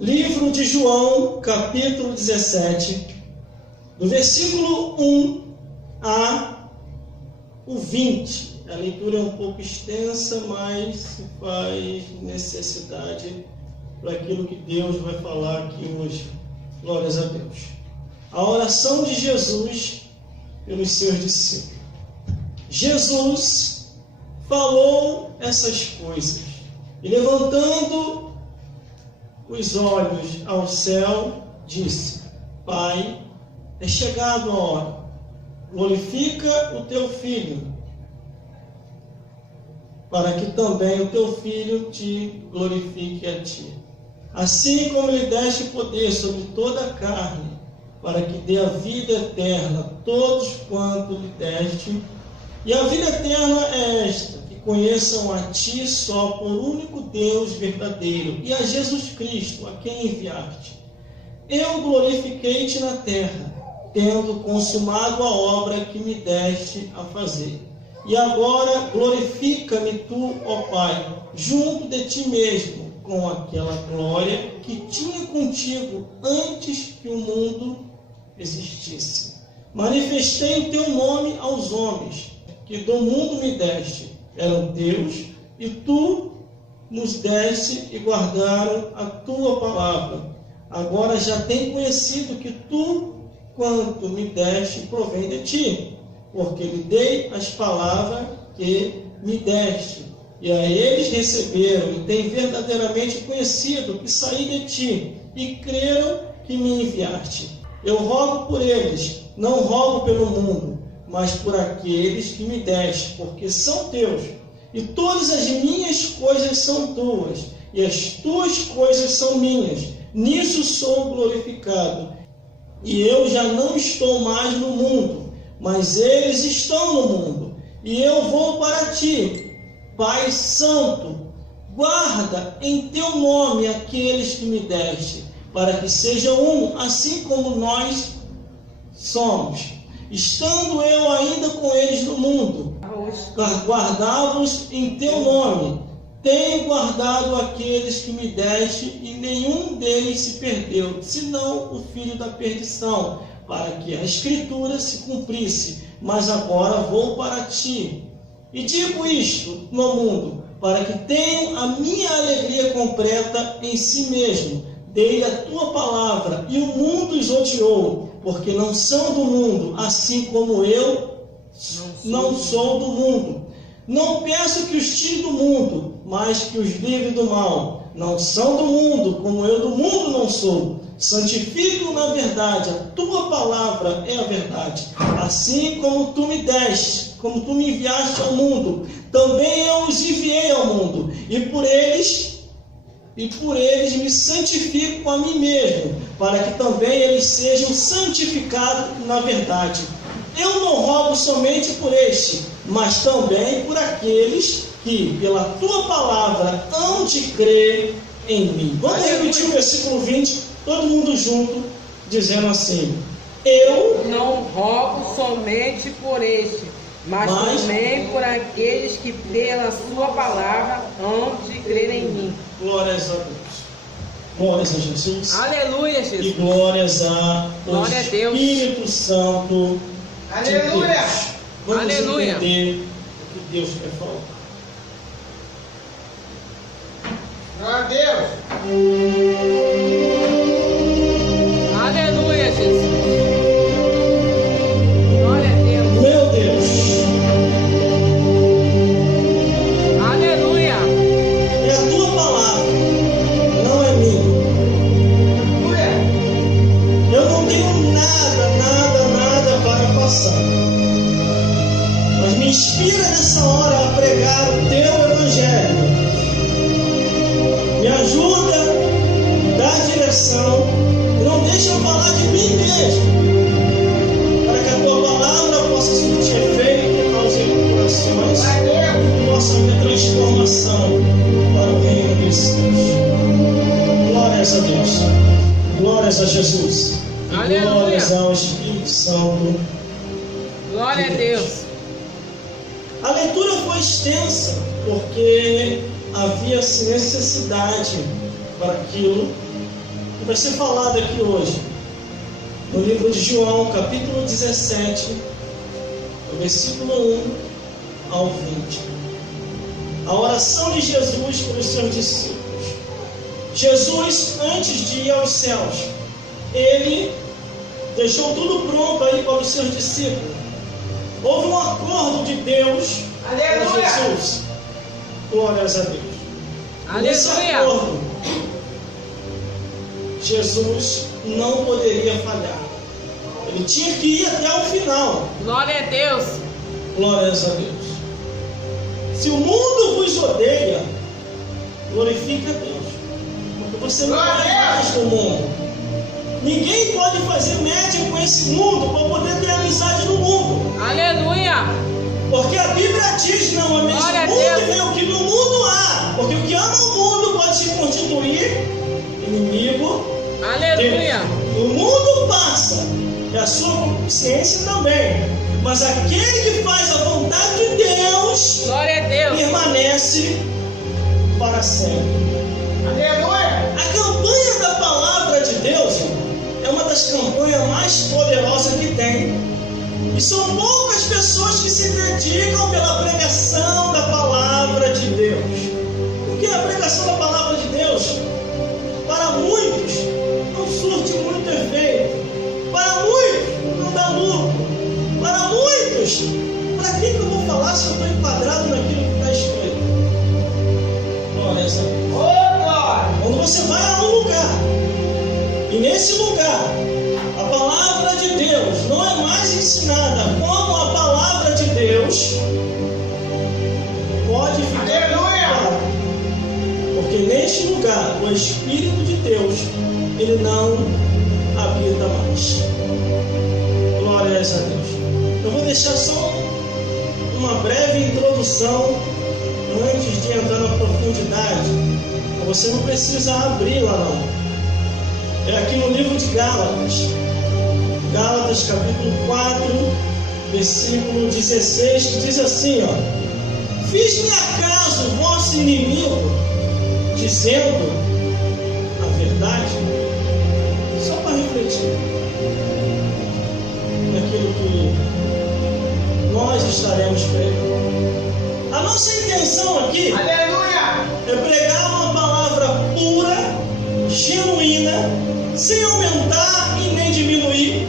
Livro de João, capítulo 17, do versículo 1 a o 20. A leitura é um pouco extensa, mas se faz necessidade para aquilo que Deus vai falar aqui hoje. Glórias a Deus. A oração de Jesus pelos seus discípulos. Jesus falou essas coisas e, levantando os olhos ao céu, disse: Pai, é chegado a hora, glorifica o teu Filho, para que também o teu Filho te glorifique a ti. Assim como lhe deste poder sobre toda a carne, para que dê a vida eterna a todos quanto lhe deste. E a vida eterna é esta, que conheçam a ti só por único Deus verdadeiro, e a Jesus Cristo, a quem enviaste. Eu glorifiquei-te na terra, tendo consumado a obra que me deste a fazer. E agora glorifica-me tu, ó Pai, junto de ti mesmo, com aquela glória que tinha contigo antes que o mundo existisse. Manifestei o teu nome aos homens, que do mundo me deste, eram teus, e tu nos deste e guardaram a tua palavra. Agora já tenho conhecido que tu, quanto me deste, provém de ti, porque lhe dei as palavras que me deste, e a eles receberam, e têm verdadeiramente conhecido que saí de ti, e creram que me enviaste. Eu rogo por eles, não rogo pelo mundo, mas por aqueles que me deste, porque são teus, e todas as minhas coisas são tuas, e as tuas coisas são minhas. Nisso sou glorificado. E eu já não estou mais no mundo, mas eles estão no mundo, e eu vou para ti. Pai Santo, guarda em teu nome aqueles que me deste, para que sejam um, assim como nós somos. Estando eu ainda com eles no mundo, guardava-os em teu nome. Tenho guardado aqueles que me deste, e nenhum deles se perdeu, senão o filho da perdição, para que a Escritura se cumprisse. Mas agora vou para ti. E digo isto no mundo, para que tenham a minha alegria completa em si mesmo. Dei a tua palavra, e o mundo os odiou, porque não são do mundo, assim como eu não sou do mundo. Não peço que os tire do mundo, mas que os livre do mal. Não são do mundo, como eu do mundo não sou. Santifica-o na verdade, a tua palavra é a verdade. Assim como tu me deste, como tu me enviaste ao mundo, também eu os enviei ao mundo, e por eles me santifico a mim mesmo, para que também eles sejam santificados na verdade. Eu não rogo somente por este, mas também por aqueles que, pela tua palavra, hão de crer em mim. Vamos repetir o versículo 20, todo mundo junto, dizendo assim: eu não rogo somente por este, mas também por aqueles que, pela sua palavra, hão de crer em mim. Glórias a Deus. Glórias a Jesus. Aleluia, Jesus. E glórias ao Glória a Deus. Espírito Santo. Aleluia. De Deus. Vamos Aleluia. entender o que Deus quer falar. Glória a Deus. Aleluia, Jesus. Glória a Deus. Meu Deus. Aleluia. É a tua palavra, não é minha. Eu não tenho nada para passar. Mas me inspira nessa hora a pregar o teu evangelho. Me ajuda, dá direção, e não deixa eu falar de mim mesmo, para que a tua palavra possa surtir efeito aos corações e possa haver transformação para o reino dos céus. Glórias a Deus, glórias a Jesus, e Aleluia. glórias ao Espírito Santo. Glória a Deus. A leitura foi extensa, porque havia necessidade para aquilo vai ser falado aqui hoje, no livro de João, capítulo 17, do versículo 1 ao 20. A oração de Jesus para os seus discípulos. Jesus, antes de ir aos céus, ele deixou tudo pronto aí para os seus discípulos. Houve um acordo de Deus com Jesus. Glórias a Deus. Nesse acordo, Jesus não poderia falhar. Ele tinha que ir até o final. Glória a Deus. Glórias a Deus. Se o mundo vos odeia, glorifique a Deus. Porque você não é mais do mundo. Ninguém pode fazer média com esse mundo para poder ter amizade no mundo. Aleluia. Porque a Bíblia diz: não ameis o mundo e nem o que no mundo há. Porque o que ama o mundo pode se constituir inimigo. Aleluia. O mundo passa, e a sua consciência também. Mas aquele que faz a vontade de Deus, glória a Deus, permanece para sempre. Aleluia. A campanha da palavra de Deus é uma das campanhas mais poderosas que tem. E são poucas pessoas que se dedicam pela pregação da palavra de Deus. Porque a pregação da palavra de Deus, para muitos, não surte muito efeito. Para muitos, não dá lucro. Para muitos, para quem que eu vou falar se eu estou enquadrado naquilo que está escrito? Glória a Deus. Quando você vai a um lugar, e nesse lugar, a palavra de Deus não é mais ensinada como a palavra de Deus, pode ficar claro. Porque neste lugar, o Espírito de Deus, ele não habita mais. Glórias a Deus. Eu vou deixar só uma breve introdução antes de entrar na profundidade. Você não precisa abrir lá não. É aqui no livro de Gálatas. Gálatas capítulo 4, versículo 16, que diz assim, ó: fiz-me acaso vosso inimigo, dizendo a verdade? Só para refletir naquilo que nós estaremos pregando. A nossa intenção aqui, aleluia, é pregar uma palavra pura, genuína, sem aumentar e nem diminuir,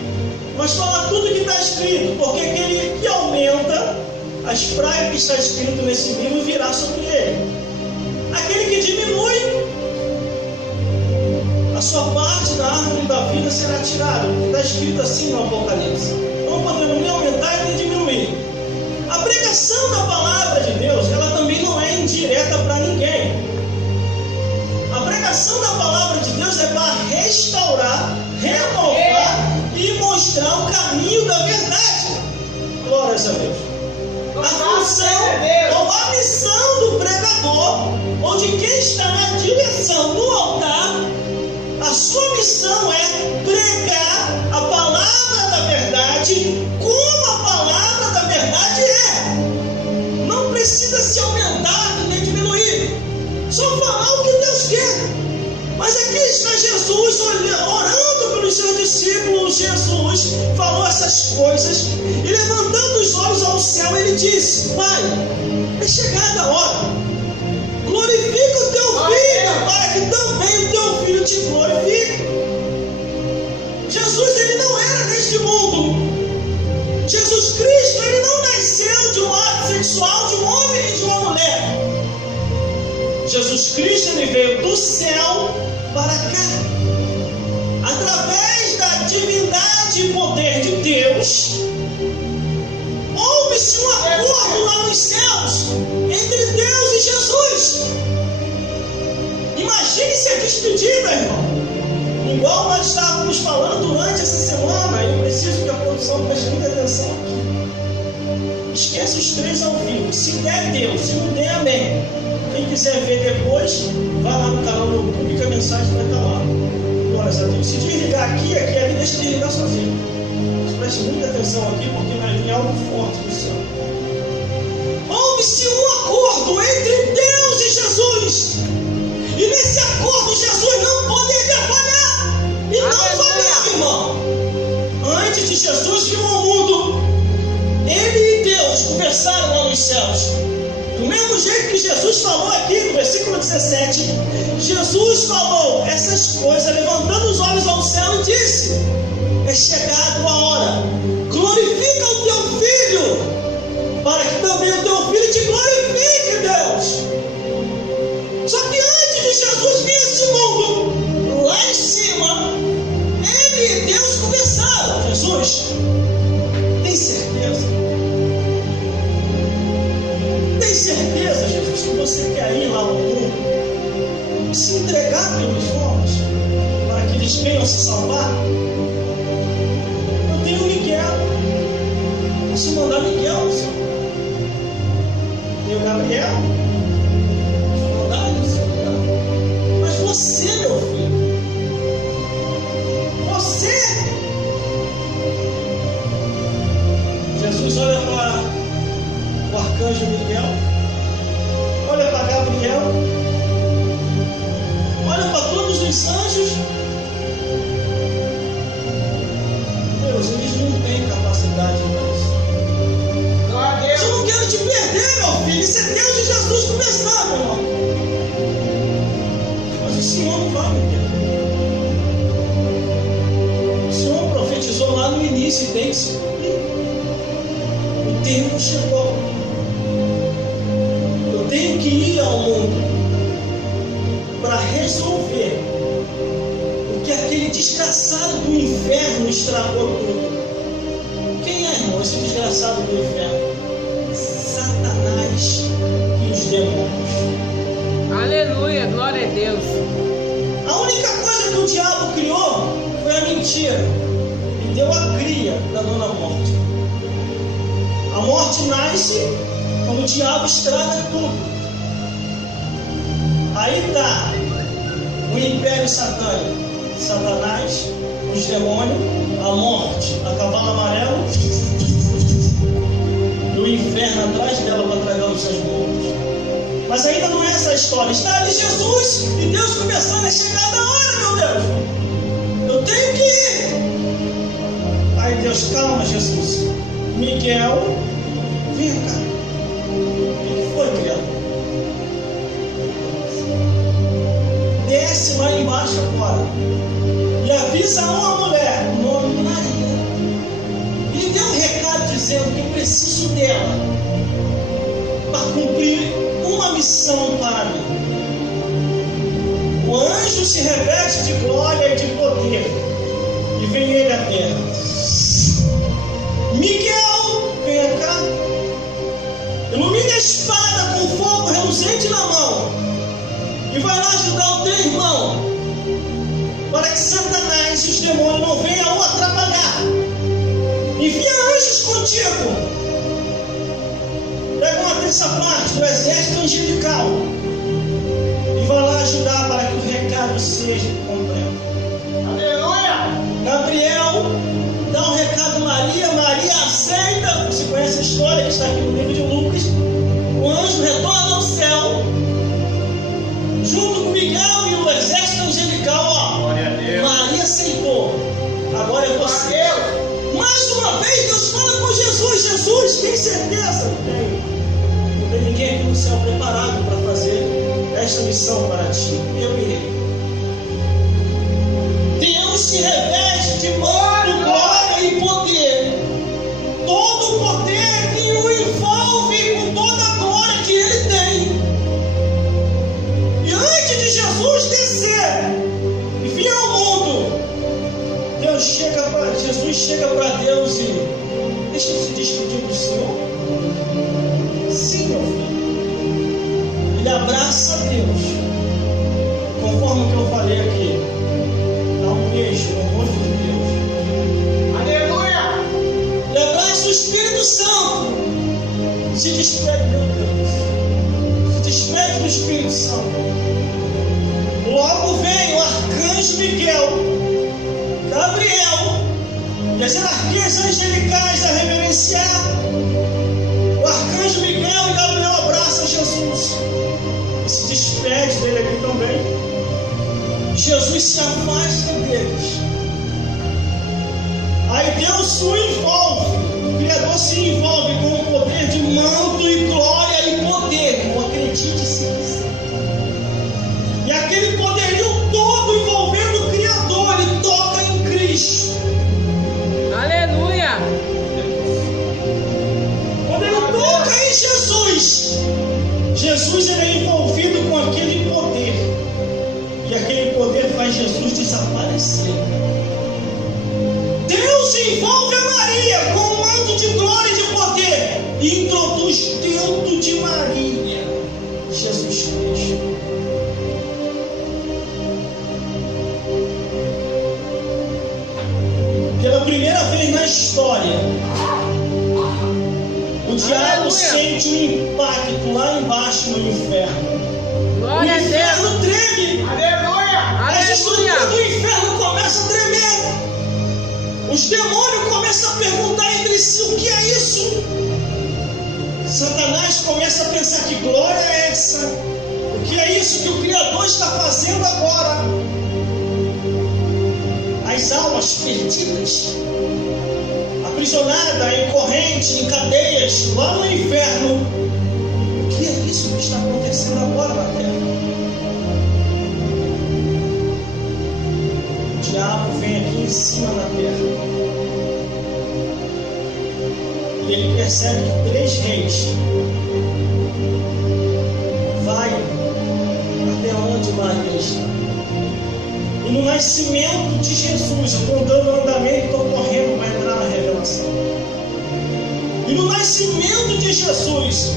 mas falar tudo que está escrito, porque aquele que aumenta as pragas que está escrito nesse livro virá sobre ele. Aquele que diminui, a sua parte da árvore da vida será tirada. Está escrito assim no Apocalipse. Não podemos nem aumentar e nem diminuir. A pregação da palavra de Deus, ela também não é indireta para ninguém. A pregação da palavra de Deus é para restaurar, renovar e mostrar o caminho da verdade. Glórias a Deus. A função ou a missão do pregador, ou de quem está na direção do altar, a sua missão é pregar a palavra da verdade como a palavra da verdade é. Não precisa se aumentar nem diminuir, só falar o que Deus quer. Mas aqui está Jesus orando pelos seus discípulos. Jesus falou essas coisas e, levantando os olhos ao céu, ele disse: Pai, é chegada a hora, glorifica o teu filho, para que também o teu filho te glorifique. Jesus, ele não era deste mundo. Jesus Cristo, ele não nasceu de um ato sexual de um homem e de uma mulher. Jesus Cristo, ele veio do céu para cá. Através da divindade e poder de Deus, houve-se um acordo lá nos céus entre Deus e Jesus. Imagine se a despedida, irmão. Igual nós estávamos falando durante essa semana, eu preciso que a produção preste muita atenção aqui. Esquece os três ao vivo. Se der, Deus. Se não der, amém. Quem quiser ver depois, vai lá no canal do YouTube que a mensagem vai estar lá. Glórias a Deus. Se desligar aqui, ali, deixa de desligar sozinho. Mas preste muita atenção aqui, porque vai vir algo forte do céu. Houve-se um acordo entre Deus e Jesus. E nesse acordo, Jesus não poderia falhar. falou aqui no versículo 17, Jesus falou essas coisas, levantando os olhos ao céu e disse: é chegado a hora, glorifica o teu filho, para que também o teu filho te glorifique, Deus. Só que antes de Jesus vir a esse mundo, lá em cima, ele e Deus conversaram. Jesus, tem certeza? Tem certeza, Jesus, que você quer ir lá ao mundo, se entregar pelos homens, para que eles venham se salvar? Eu tenho Miguel, posso mandar Miguel, Senhor. Tenho Gabriel, posso mandar ele, Senhor. Mas você, meu filho, você, Jesus olha para o arcanjo Miguel, olha para Gabriel, olha para todos os anjos. Deus, eles não têm capacidade para isso. Eu não quero te perder, meu filho. Isso é Deus e Jesus conversando, meu irmão. Mas o Senhor não vai me perder. O Senhor profetizou lá no início e tem que se cumprir. O tempo chegou. Eu tenho que ir ao mundo para resolver o que aquele desgraçado do inferno estragou tudo. Quem é, irmão, esse desgraçado do inferno? Satanás e os demônios. Aleluia, glória a Deus. A única coisa que o diabo criou foi a mentira. E deu a cria da dona morte. A morte nasce quando o diabo estraga tudo. Aí está o império satânico, Satanás, os demônios, a morte, a cavalo amarelo e o inferno atrás dela para tragar os seus mortos. Mas ainda não é essa a história. Está ali Jesus e Deus começando a chegar da hora, meu Deus. Eu tenho que ir. Aí Deus, calma, Jesus. Miguel, vem cá. O que foi, criado? Desce lá embaixo agora e avisa uma mulher, nome Maria. Ele deu um recado dizendo que eu preciso dela para cumprir uma missão para mim. O anjo se reveste de glória e de poder e vem ele à terra. Miguel, vem cá, ilumina a espada com fogo reluzente na mão e vai lá ajudar o teu irmão, para que Satanás e os demônios não venham o atrapalhar. Envia anjos contigo. Pega uma terça parte do exército angelical e vai lá ajudar para que o recado seja completo. Aleluia! Gabriel dá um recado a Maria, Maria aceita. Você conhece a história que está aqui no livro de Lucas. O anjo retorna ao céu junto com Miguel e o exército angelical. Maria aceitou. Agora é você. Mais uma vez Deus fala com Jesus. Jesus, tem certeza? Não tem ninguém aqui no céu preparado para fazer esta missão para ti. Eu irei. Deus se reveste de glória e poder. Todo o poder que o envolve com toda a glória que ele tem. E antes de Jesus descer e vir ao mundo, Jesus chega para Deus e deixa eu se despedir do Senhor. Sim, meu filho. Ele abraça Deus, conforme o que eu falei aqui. Dá um beijo no rosto de Deus. Aleluia! Ele abraça o Espírito Santo. Se despede, meu Deus. Se despede do Espírito Santo. Logo vem o arcanjo Miguel, Gabriel e as hierarquias angelicais a reverenciar. O arcanjo Miguel e Gabriel abraçam Jesus e se despede dele aqui também. Jesus se afasta deles. Aí Deus o envolve Criador se envolve com o poder de manto e glória e poder, não acredite se quiser. E aquele poderio todo envolvendo o Criador, ele toca em Cristo. Aleluia. Quando ele toca em Jesus, Jesus ele é envolvido com aquele poder. E aquele poder faz Jesus desaparecer. Deus envolve a Maria com um manto de glória e de poder e introduz dentro de Maria Jesus Cristo. Pela primeira vez na história, o diabo sente um impacto lá embaixo no inferno. Glória a O Deus. inferno treme. Aleluia! As estruturas Aleluia. do inferno começam a tremer. Os demônios começam a perguntar entre si: o que é isso? Satanás começa a pensar: que glória é essa? O que é isso que o Criador está fazendo agora? As almas perdidas, aprisionadas em corrente, em cadeias, lá no inferno. O que é isso que está acontecendo agora na terra? O diabo vem aqui em cima da terra e ele percebe que 3 reis vai até onde Maria está. E no nascimento de Jesus, eu estou dando andamento, estou correndo para entrar na revelação. E no nascimento de Jesus,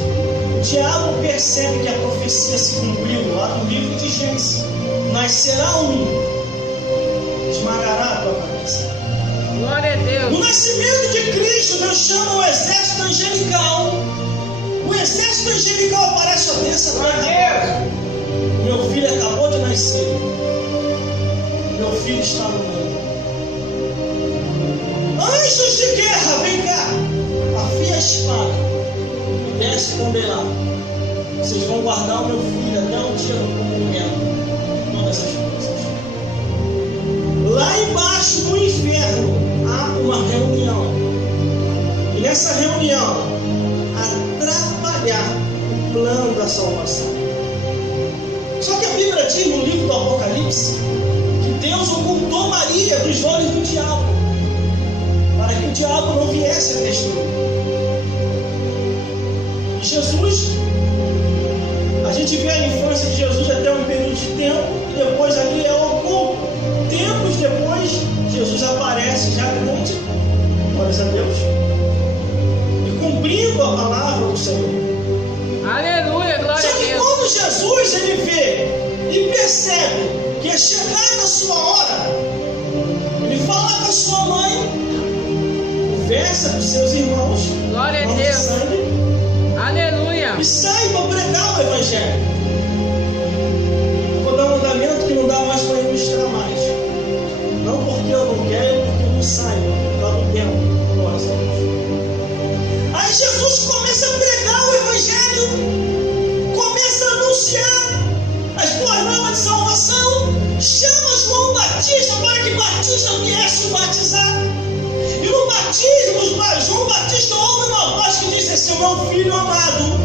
o diabo percebe que a profecia se cumpriu lá no livro de Gênesis. Nascerá um, esmagará a tua cabeça. Glória a Deus. No nascimento de Cristo, Deus chama o exército angelical. O exército angelical aparece a terça terra. Meu filho acabou de nascer. Meu filho está no mundo. Anjos de guerra, vem cá. Afia a espada e desce condenar. Vocês vão guardar o meu filho até o dia do cumprimento. Todas essas coisas. Lá embaixo no inferno há uma reunião. E nessa reunião, atrapalhar o plano da salvação. Só que a Bíblia diz no livro do Apocalipse que Deus ocultou Maria dos olhos do diabo, para que o diabo não viesse a destruir. E Jesus, a gente vê a infância de Jesus até um período de tempo, e depois ali é oculto. Tempos depois, Jesus aparece já grande, glórias a Deus, e cumprindo a palavra do Senhor. Aleluia, glória Só a que Deus. quando Jesus ele vê e percebe que é chegada a sua hora, ele fala com a sua mãe, conversa com seus irmãos, Glória a irmãos de Deus. sangue, Aleluia. e sai para pregar o Evangelho. Eu vou dar um mandamento que não dá mais para ilustrar mais. Não porque eu não quero, porque eu não saio, por causa do tempo. Glórias a Deus. Aí Jesus começa a pregar o Evangelho, começa a anunciar as boas novas de salvação, chama João Batista para que Batista viesse o batizar. E no batismo, João Batista ouve uma voz que diz assim: meu filho amado.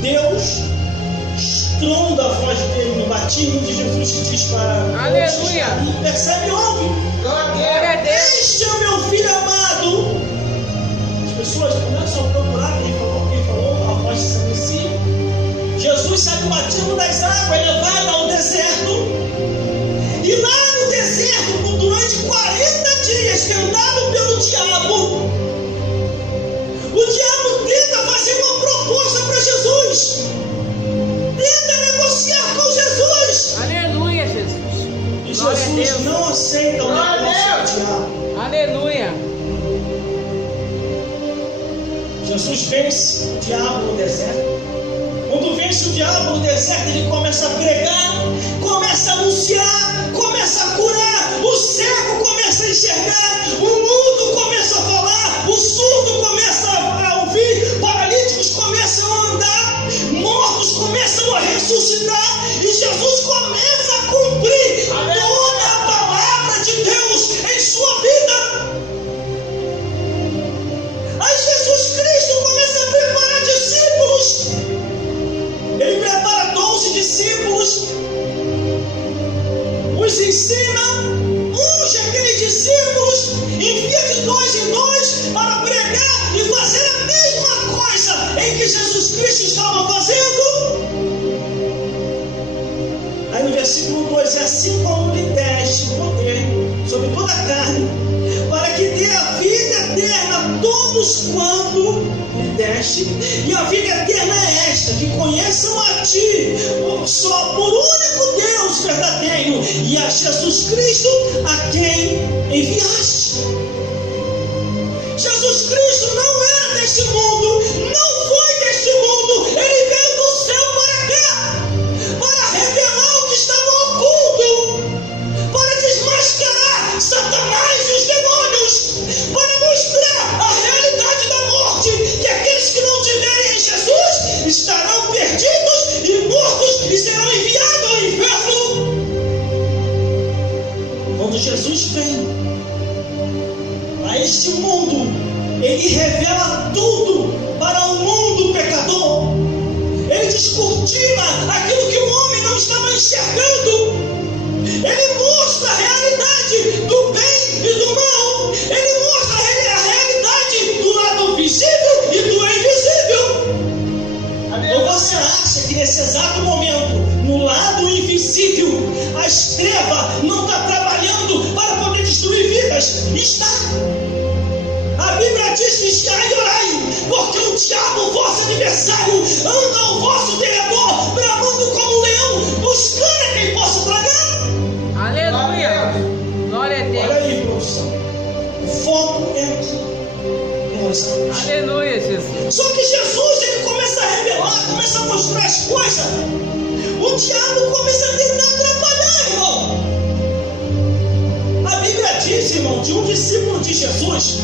Deus estronda a voz dele no batismo de Jesus que diz para Aleluia. e percebe e ouve: Glória a Deus. este é o meu filho amado. As pessoas começam a procurar quem falou, a voz se silencia. Jesus sai do batismo das águas, ele vai ao deserto. E lá no deserto, durante 40 dias, tentado pelo diabo, o diabo tenta fazer uma proposta para Jesus. Tenta negociar com Jesus. Aleluia, Jesus. E Glória a Jesus Deus. não aceita o Glória a negócio do diabo. Aleluia. Jesus vence o diabo no deserto. Quando vence o diabo no deserto, ele começa a pregar, começa a anunciar, começa a curar, o cego começa a enxergar, o mudo começa a falar, o surdo começa a ouvir, paralíticos começam a andar, mortos começam a ressuscitar, e Jesus começa a cumprir toda a palavra de Deus em sua vida. os ensina, unge aqueles discípulos, envia de 2 em 2 para pregar e fazer a mesma coisa em que Jesus Cristo estava fazendo. Aí no versículo 2, é assim como lhe deste poder sobre toda a carne, para que dê a vida eterna a todos quanto lhe deste. E a vida eterna é esta, que conheçam a ti, só por único Deus verdadeiro, e a Jesus Cristo a quem enviaste. Jesus Cristo não era deste mundo, não foi deste mundo, ele veio do céu para cá, para revelar o que estava oculto, para desmascarar Satanás e os demônios, para mostrar a realidade da morte, que aqueles que não tiverem em Jesus estarão perdidos e mortos e serão enviados ao inferno. Quando Jesus vem a este mundo, ele revela tudo para o mundo pecador. Ele descortina aquilo que o homem não estava enxergando. Ele mostra a realidade do bem e do mal. Ele mostra a realidade do lado visível e do invisível. Ou você acha que nesse exato momento, no lado invisível, as trevas não está trabalhando para poder destruir vidas? Está. A Bíblia diz: vigiai e orai, porque o diabo, vosso adversário, anda ao vosso derredor, bramando como um leão, buscando a quem possa tragar. Aleluia! Glória a Deus! Olha aí, professor. O foco é aqui. Aleluia, Jesus! Só que Jesus, ele começa a revelar, começa a mostrar as coisas. O diabo começa a tentar atrapalhar, irmão. A Bíblia diz, irmão, de um discípulo de Jesus,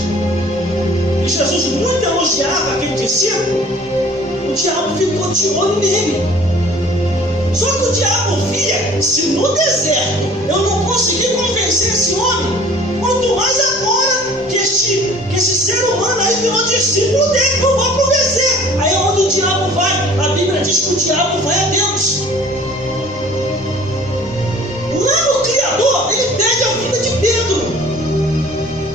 e Jesus muito elogiava aquele discípulo, o diabo ficou de olho nele. Só que o diabo via, se no deserto eu não consegui convencer esse homem, quanto mais agora que esse ser humano aí virou discípulo dele, eu vou convencer. Aí onde o diabo vai? A Bíblia diz que o diabo vai a Deus. Lá no Criador, ele pede a vida de Pedro.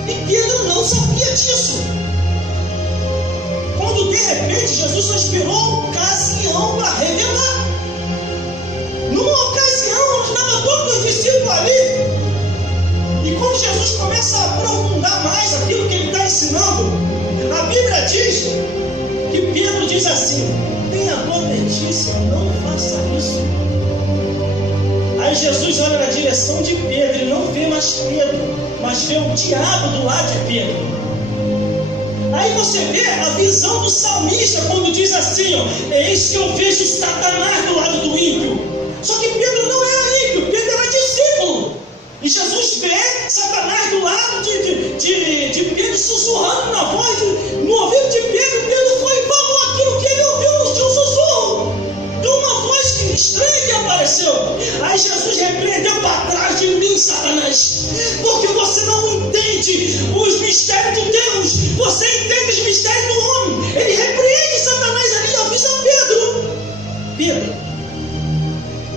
E Pedro não sabia disso. Quando de repente Jesus só esperou uma ocasião para revelar. Numa ocasião, estavam todos os discípulos ali. E quando Jesus começa a aprofundar mais aquilo que ele está ensinando, a Bíblia diz que Pedro diz assim: tenha dor Letícia, não faça isso. Aí Jesus olha na direção de Pedro, ele não vê mais Pedro, mas vê o diabo do lado de Pedro. Aí você vê a visão do salmista quando diz assim, ó: eis que eu vejo Satanás do lado do ímpio. Só que Pedro não era ímpio, Pedro era discípulo. E Jesus vê Satanás do lado de Pedro sussurrando na voz, no ouvido de Pedro. Pedro foi e falou aquilo que ele ouviu de um sussurro, de uma voz estranha que apareceu. Aí Jesus repreendeu: para trás de mim, Satanás, porque você não entende os mistérios de Deus, você entende os mistérios do homem. Ele repreende Satanás ali e avisa Pedro: Pedro,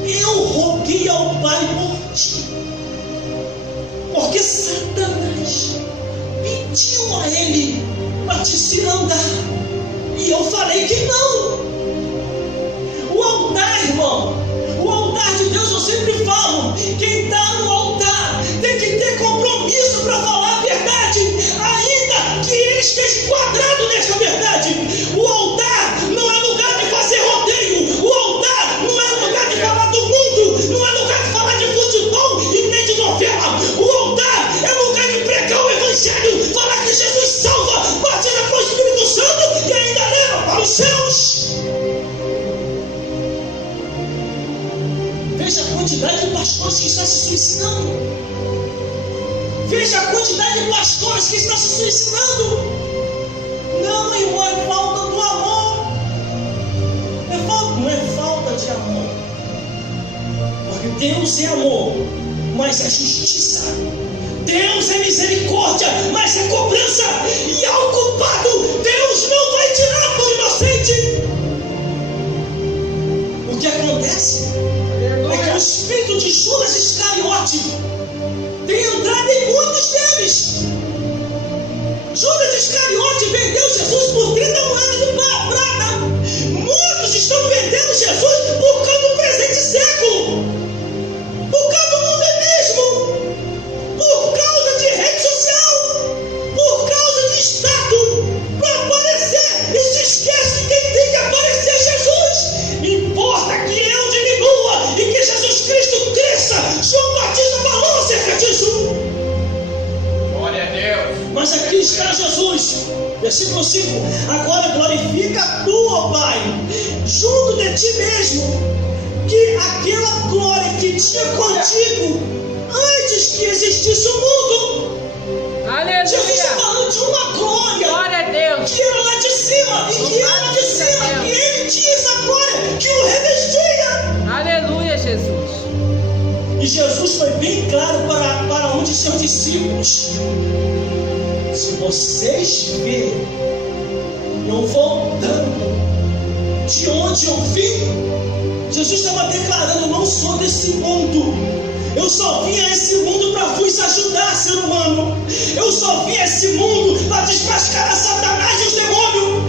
eu roguei ao Pai por ti, porque Satanás pediu a ele para te cirandar, e eu falei que não. O altar, irmão, o altar de Deus, eu sempre falo, quem está no altar tem que ter compromisso para falar a verdade, ainda que ele esteja enquadrado nesta verdade. O altar não é lugar de fazer rodeio, o altar não é lugar de falar do mundo, não é lugar de falar de futebol e nem de novela. O altar é lugar de pregar o evangelho, falar que Jesus salva, batida com o Espírito Santo e ainda leva para os céus. Veja a quantidade de pastores que estão se suicidando. Veja a quantidade de pastores que estão se suicidando. Não, irmão, é falta do amor. Não é falta de amor. Porque Deus é amor, mas é justiça. Deus é misericórdia, mas é cobrança. E ao culpado, Deus não vai tirar do inocente. O que acontece é que o espírito de Judas Iscariote Iscariote tem entrado em muitos deles. Judas Iscariote vendeu Jesus por 30 moedas de prata. Muitos estão vendendo Jesus por causa do presente século, por causa do modernismo, por causa de rede social, por causa de status, para aparecer, e se esquece que quem tem que aparecer é Jesus. Importa que eu diminua e que Jesus Cristo cresça. João Batista falou acerca disso. Glória a Deus. Mas aqui está Jesus, versículo 5: agora glorifica tu, ó Pai, junto de ti mesmo, que aquela glória que tinha contigo antes que existisse o mundo. Aleluia. Jesus está falando de uma glória, Glória a Deus. que era lá de cima, e que era lá de cima, que ele tinha essa glória que o revestia. Aleluia, Jesus. E Jesus foi bem claro para um de seus discípulos: se vocês verem eu voltando de onde eu vim, Jesus estava declarando: eu não sou desse mundo. Eu só vim a esse mundo para vos ajudar, ser humano. Eu só vim a esse mundo para desmascarar Satanás e os demônios.